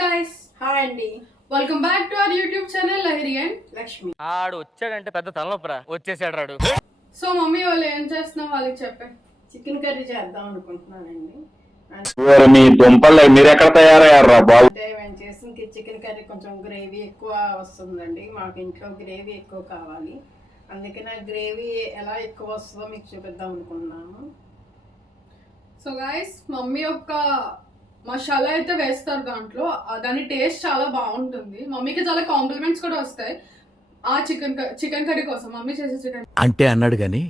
Guys, hi అండి. Welcome back to our YouTube channel Lahari and Lakshmi. ఆడు వచ్చాడంటే పెద్ద తలనొప్పరా, వచ్చేసాడు రాడు. సో మమ్మీ వాళ్ళు ఏం చేస్తున్నాం వాళ్ళకి చెప్పే. చికెన్ కర్రీ చేద్దాం అనుకుంటున్నానండి. మీ దుంపలు మీరు ఎక్కడ తయారయ్యారా బాబు? అంటే మేము చేసిన చికెన్ కర్రీ కొంచెం గ్రేవీ ఎక్కువ వస్తుందండి. మాకు ఇంట్లో గ్రేవీ ఎక్కువ కావాలి. అందుకనే గ్రేవీ ఎలా ఎక్కువ వస్తుందో మీకు చూపిద్దాం అనుకున్నాము. సో గైస్, మమ్మీ యొక్క మసాలా అయితే వేస్తారు దాంట్లో. దాని టేస్ట్ చాలా బాగుంటుంది. మమ్మీకి చాలా కాంప్లిమెంట్స్ కూడా వస్తాయి ఆ చికెన్ కర్రీ కోసం. మమ్మీ చేసే చికెన్ అంటే అన్నాడు కానీ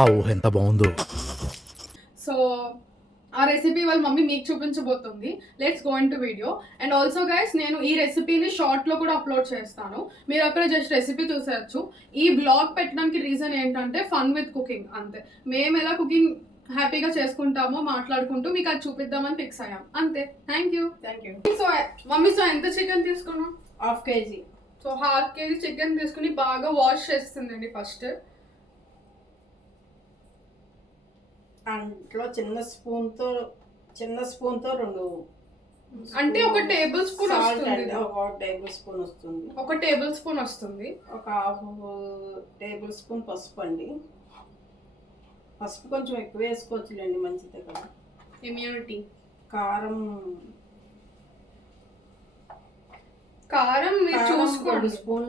ఆ ఊహ ఎంత బాగుందో. సో ఆ రెసిపీ వాళ్ళ మమ్మీ మీకు చూపించబోతుంది. Let's go into video. And also guys, నేను ఈ రెసిపీని షార్ట్లో కూడా అప్లోడ్ చేస్తాను. మీరు అక్కడ జస్ట్ రెసిపీ చూసేయచ్చు. ఈ బ్లాగ్ పెట్టడానికి రీజన్ ఏంటంటే ఫన్ విత్ కుకింగ్ అంతే. మేము ఎలా కుకింగ్ హ్యాపీగా చేసుకుంటామో మాట్లాడుకుంటూ మీకు అది చూపిద్దామని ఫిక్స్ అయ్యాం అంతే. Thank you. So mummy, so ఎంత చికెన్ తీసుకున్నాం? Half KG. So half KG chicken తీసుకుని బాగా వాష్ చేస్తుందండి ఫస్ట్. దాంట్లో చిన్న స్పూన్తో 2 అంటే ఒక టేబుల్ స్పూన్ వస్తుంది. ఒక టేబుల్ స్పూన్ వస్తుంది. ఒక టేబుల్ స్పూన్ వస్తుంది. ఒక హాఫ్ టేబుల్ స్పూన్ పసుపు అండి. పసుపు కొంచెం ఎక్కువ వేసుకోవచ్చులేండి, మంచిదే కదా. ఇమ్యూనిటీ. కారం మీరు చూసుకోండి. స్పూన్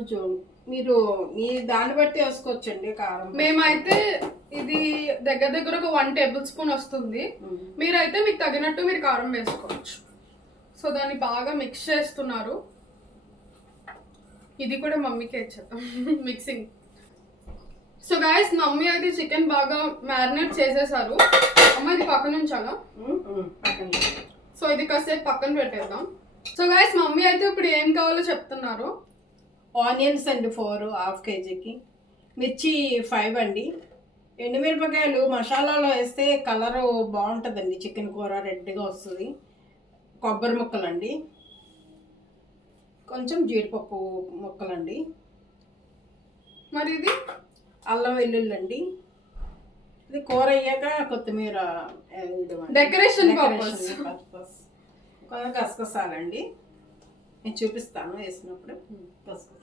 మీరు మీ దాన్ని బట్టి వేసుకోవచ్చండి కారం. మేమైతే ఇది దగ్గర ఒక 1 టేబుల్ స్పూన్ వస్తుంది. మీరైతే మీకు తగినట్టు మీరు కారం వేసుకోవచ్చు. సో దాన్ని బాగా మిక్స్ చేస్తున్నారు. ఇది కూడా మమ్మీకి ఇచ్చేద్దాం మిక్సింగ్. సో గైస్, మమ్మీ అయితే చికెన్ బాగా మ్యారినేట్ చేసేసారు. అమ్మ ఇది పక్కన ఉంచాలా? సో ఇది కాసేపు పక్కన పెట్టేద్దాం. సో గైస్, మమ్మీ అయితే ఇప్పుడు ఏం కావాలో చెప్తున్నారు. ఆనియన్స్ అండి 4 హాఫ్ కేజీకి. మిర్చి 5 అండి. ఎండుమిరపకాయలు మసాలాలో వేస్తే కలరు బాగుంటుందండి, చికెన్ కూర రెడ్గా వస్తుంది. కొబ్బరి ముక్కలండి, కొంచెం జీడిపప్పు ముక్కలండి. మరి ఇది అల్లం వెల్లుల్లి అండి. ఇది కూర అయ్యాక కొత్తిమీర డెకరేషన్ పర్పస్. కొంచెం గసగసాలండి, నేను చూపిస్తాను వేసినప్పుడు. గసగసాలు,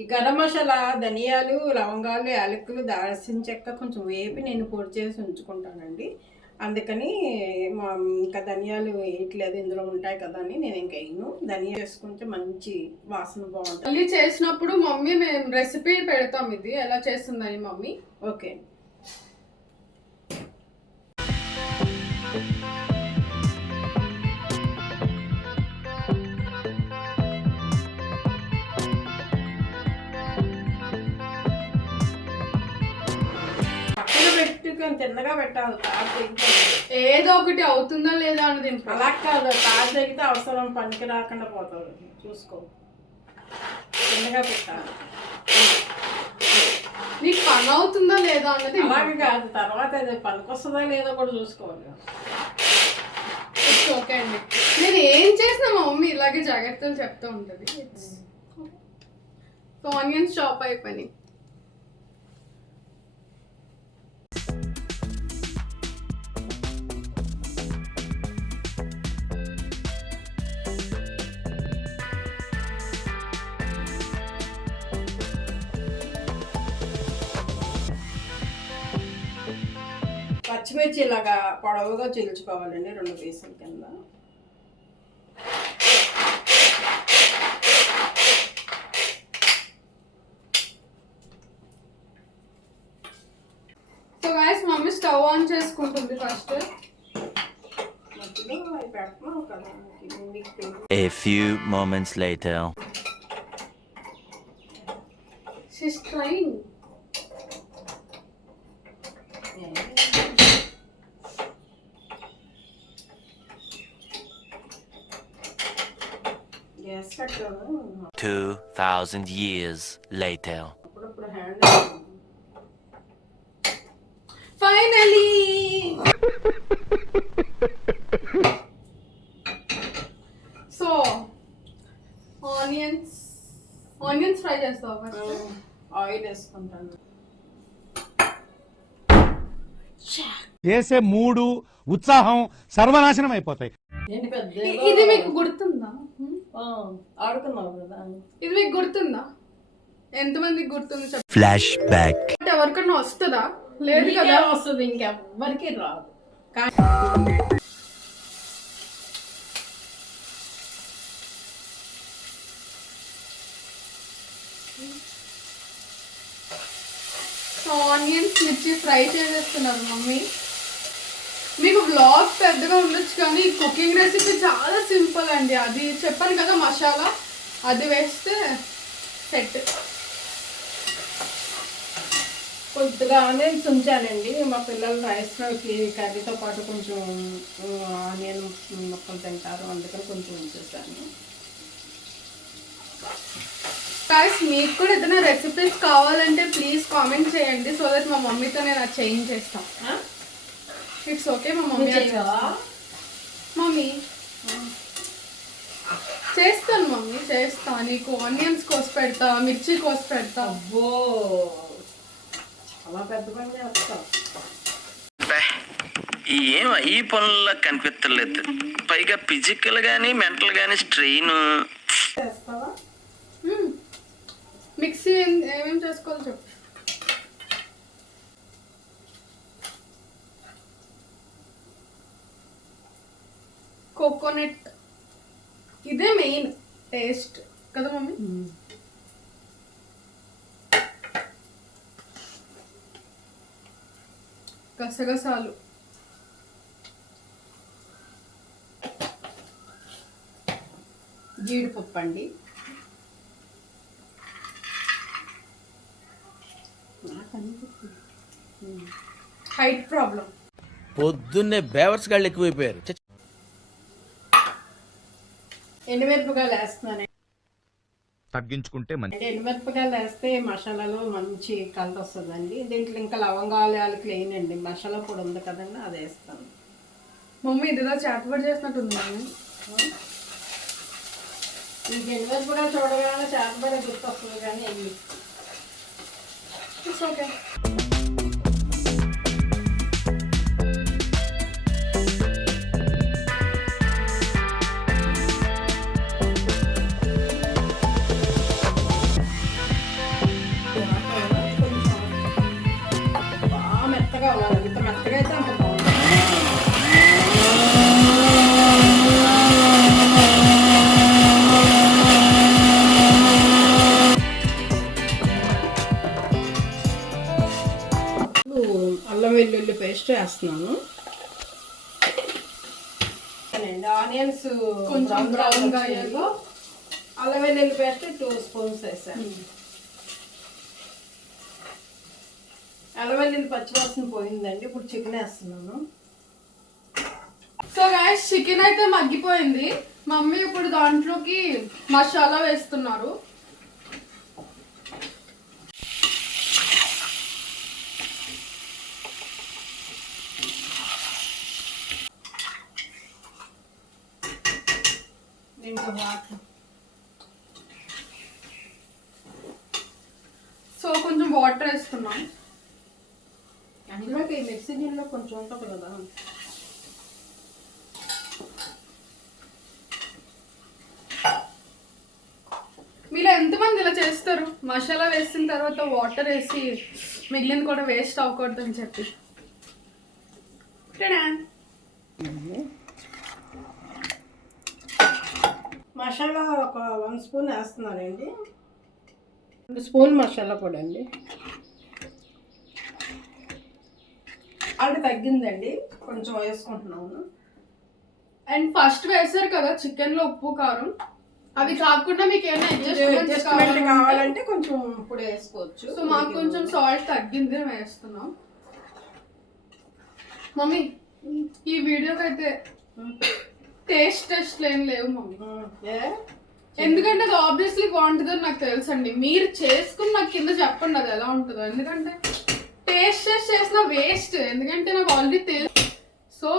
ఈ గరం మసాలా, ధనియాలు, లవంగాలు, యాలకులు, దాల్చిన చెక్క కొంచెం వేపి నేను పొడి చేసి ఉంచుకుంటానండి. అందుకని ఇంకా ధనియాలు వేయట్లేదు, ఇందులో ఉంటాయి కదా అని నేను ఇంకా వేయను. ధనియాలు వేసుకుంటే మంచి వాసన బాగుంటుంది. మళ్ళీ చేసినప్పుడు మమ్మీ మేము రెసిపీ పెడతాం ఇది ఎలా చేస్తుందని మమ్మీ. ఓకే. తిన్నగా పెట్టాలి. ఏదో ఒకటి అవుతుందా లేదా అన్నది. అలా కాదు, తాడు తగ్గితే అవసరం పనికి రాకుండా పోతుంది. చూసుకో, చిన్నగా పెట్టాలి. నీకు పని అవుతుందా లేదా అన్నది. అలాగే కాదు, తర్వాత అది పనికి వస్తుందా లేదో కూడా చూసుకోవాలి. ఓకే అండి, నేను ఏం చేసినా మా మమ్మీ ఇలాగే జాగ్రత్తలు చెప్తూ ఉంటుంది. సో ఆనియన్స్ చాప్ అయిపోయినాయి. పచ్చిమిర్చి ఇలాగా పొడవుగా చీల్చుకోవాలండి, 2 పీసుల కింద. So guys, mummy stove on చేసుకుంటుంది ఫస్ట్. మధ్యలో అవి పెట్టడం కదా. A few moments later. She's trying. Gas కట్టాను. 2000 years later. అప్పుడప్పుడు hand finally so onions fry చేస్తావు ఫస్ట్. ఆయిల్ వేసుకుంటాను. చేసే మూడు ఉత్సాహం సర్వనాశనం అయిపోతాయి. ఏంటి పెద్ద ఇది మీకు గుర్తుందా? ఆడుకున్నావు కదా. ఇది మీకు గుర్తుందా? ఎంతమందికి గుర్తుంది చెప్పండి. Flashback. అంటే ఎవరికన్నా వస్తుందా? లేదు కదా. నీకే వస్తుంది, ఇంకెవ్వరికి రాదు. ఆనియన్స్ మిర్చి ఫ్రై చేసేస్తున్నారు మమ్మీ. మీకు వ్లాగ్ పెద్దగా ఉండొచ్చు కానీ కుకింగ్ రెసిపీ చాలా సింపుల్ అండి. అది చెప్పాను కదా మసాలా, అది వేస్తే సెట్. కొద్దిగా ఆనియన్స్ ఉంచానండి, మా పిల్లలు రైస్లోకి కర్రీతో పాటు కొంచెం ఆనియన్ ముక్కలు తింటారు, అందుకని కొంచెం ఉంచేసాను. గాయ్స్ మీకు కూడా ఏదైనా రెసిపీస్ కావాలంటే ప్లీజ్ కామెంట్ చేయండి, సో దట్ మా మమ్మీతో నేను అది చేంజ్ చేస్తాను. It's okay. మా మమ్మీ మమ్మీ చేస్తాను మమ్మీ, చేస్తా. నీకు ఆనియన్స్ కోసి పెడతా, మిర్చి కోసి పెడతా. అబ్బో చాలా పెద్ద పని చేస్తావు. ఏం ఈ పనుల్లో కనిపించలేదు, పైగా ఫిజికల్ గానీ మెంటల్ గానీ స్ట్రెయిన్. చేస్తావా? మిక్సీ ఏమేమి చేసుకోవాలి చెప్పు. కోకోనట్, ఇదే మెయిన్ టేస్ట్ కదా మమ్మీ. గసగసాలు, జీడిపప్పు అండి. Height problem. పొద్దున్నే బేవర్స్ గాళ్ళు ఎక్కువైపోయారు. ఎండుమిరపకాయలు వేస్తున్నాను. తగ్గించుకుంటే మంచి. ఎండుమిరపకాయలు వేస్తే మసాలాలో మంచి కలర్ వస్తుందండి. దీంట్లో ఇంకా లవంగాలు యాలకులు వేయనండి, మసాలా పొడి ఉంది కదండి, అది వేస్తాను. మమ్మీ ఇదిగా చేతపడి చేసినట్టుంది మమ్మీ. ఈ ఎండుమిరపకాయలు చూడగానే చేతబడే గుర్తు వస్తుంది కానీ అవి ఇట్స్ ఓకే. బాగా మెత్తగా అవ్వాలి, ఇంత మెత్తగా అయితే అంత బాగుంటుంది. అల్లం వెల్లుల్లి పేస్ట్ వేస్తున్నాను. ఆనియన్స్ కొంచెం బ్రౌన్ గా అయ్యాక అల్లం వెల్లుల్లి పేస్ట్ 2 స్పూన్స్ వేసాను. అల్లం వెల్లుల్లి పచ్చివాసన పోయిందండి, ఇప్పుడు చికెన్ వేస్తున్నాను. సో గాయ్స్ చికెన్ అయితే మగ్గిపోయింది. మమ్మీ ఇప్పుడు దాంట్లోకి మసాలా వేస్తున్నారు. దీంట్లో వాటర్, సో కొంచెం వాటర్ వేస్తున్నాం. అందులోకి మిక్సీ గిన్నెలో కొంచెం ఉంటుంది కదా. మీలో ఎంతమంది ఇలా చేస్తారు? మసాలా వేసిన తర్వాత వాటర్ వేసి మిగిలిన కూడా వేస్ట్ అవ్వకూడదు అని చెప్పి. మసాలా ఒక 1 స్పూన్ వేస్తున్నానండి. 2 స్పూన్ మసాలా పొడి అండి. అది తగ్గిందండి, కొంచెం వేసుకుంటున్నాను. అండ్ ఫస్ట్ వేసారు కదా చికెన్ లో ఉప్పు కారం, అవి కాకుండా మీకు ఏమైనా అడ్జస్ట్మెంట్ కావాలంటే కొంచెం ఇప్పుడు వేసుకోవచ్చు. సో మాకు కొంచెం సాల్ట్ తగ్గింది, మేము వేస్తున్నాం. మమ్మీ ఈ వీడియోకి అయితే టేస్ట్ ఏం లేవు మమ్మీ. ఎందుకంటే అది ఆబ్వియస్లీ బాగుంటుందని నాకు తెలుసండి. మీరు చేసుకుని నాకు కింద చెప్పండి అది ఎలా ఉంటుందో. ఎందుకంటే టేస్ట్ చేసిన వేస్ట్, ఎందుకంటే నాకు ఆల్రెడీ తెలుసు. సో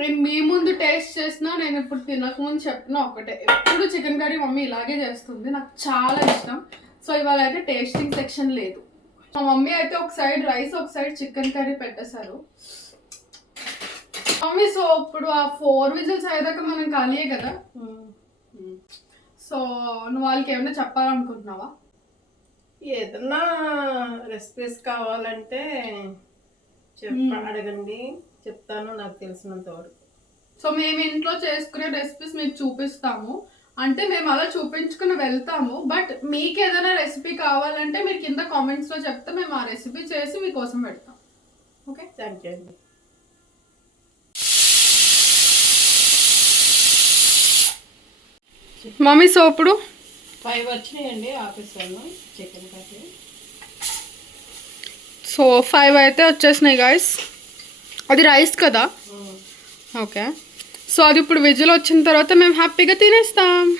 నేను మీ ముందు టేస్ట్ చేసినా, నేను ఇప్పుడు తినకముందు చెప్పిన ఒకటే, ఎప్పుడు చికెన్ కర్రీ మమ్మీ ఇలాగే చేస్తుంది, నాకు చాలా ఇష్టం. సో ఇవాళ అయితే టేస్టింగ్ సెక్షన్ లేదు. మా మమ్మీ అయితే ఒక సైడ్ రైస్, ఒక సైడ్ చికెన్ కర్రీ పెట్టేశారు. మమ్మీ సో ఇప్పుడు ఆ 4 విజిల్స్ అయ్యాక మనం ఖాళీయే కదా. సో నువ్వు వాళ్ళకి ఏమైనా చెప్పాలనుకుంటున్నావా? ఏదన్నా రెసిపీస్ కావాలంటే అడగండి, చెప్తాను నాకు తెలిసినంత వరకు. సో మేము ఇంట్లో చేసుకునే రెసిపీస్ మీకు చూపిస్తాము, అంటే మేము అలా చూపించుకుని వెళ్తాము. బట్ మీకు ఏదైనా రెసిపీ కావాలంటే మీరు కింద కామెంట్స్లో చెప్తే మేము ఆ రెసిపీ చేసి మీకోసం పెడతాం. ఓకే, థ్యాంక్ యూ అండి. మమ్మీ సో ఇప్పుడు 5 వచ్చినాయండి ఆఫీస్ వాళ్ళు చికెన్ కర్రీ. సో 5 అయితే వచ్చేసినాయి గాయస్. అది రైస్ కదా. ఓకే, సో అది ఇప్పుడు విజిల్ వచ్చిన తర్వాత మేము హ్యాపీగా తినేస్తాం.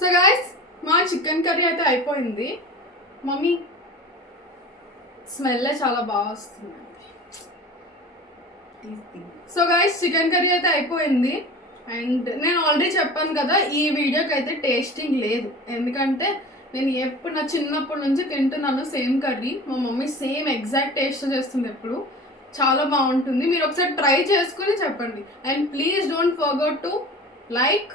సో గాయస్ మా చికెన్ కర్రీ అయితే అయిపోయింది. మమ్మీ స్మెల్ చాలా బాగా వస్తుంది. సో గైస్ చికెన్ కర్రీ అయితే అయిపోయింది. అండ్ నేను ఆల్రెడీ చెప్పాను కదా ఈ వీడియోకి అయితే టేస్టింగ్ లేదు, ఎందుకంటే నేను ఎప్పుడు నా చిన్నప్పటి నుంచి తింటున్నాను సేమ్ కర్రీ. మా మమ్మీ సేమ్ ఎగ్జాక్ట్ టేస్ట్ చేస్తుంది ఎప్పుడు. చాలా బాగుంటుంది, మీరు ఒకసారి ట్రై చేసుకుని చెప్పండి. And please don't forget to like,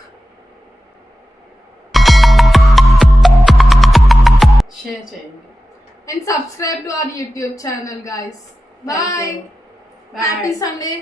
share చేయండి and subscribe to our YouTube channel, guys. Bye. Happy Sunday.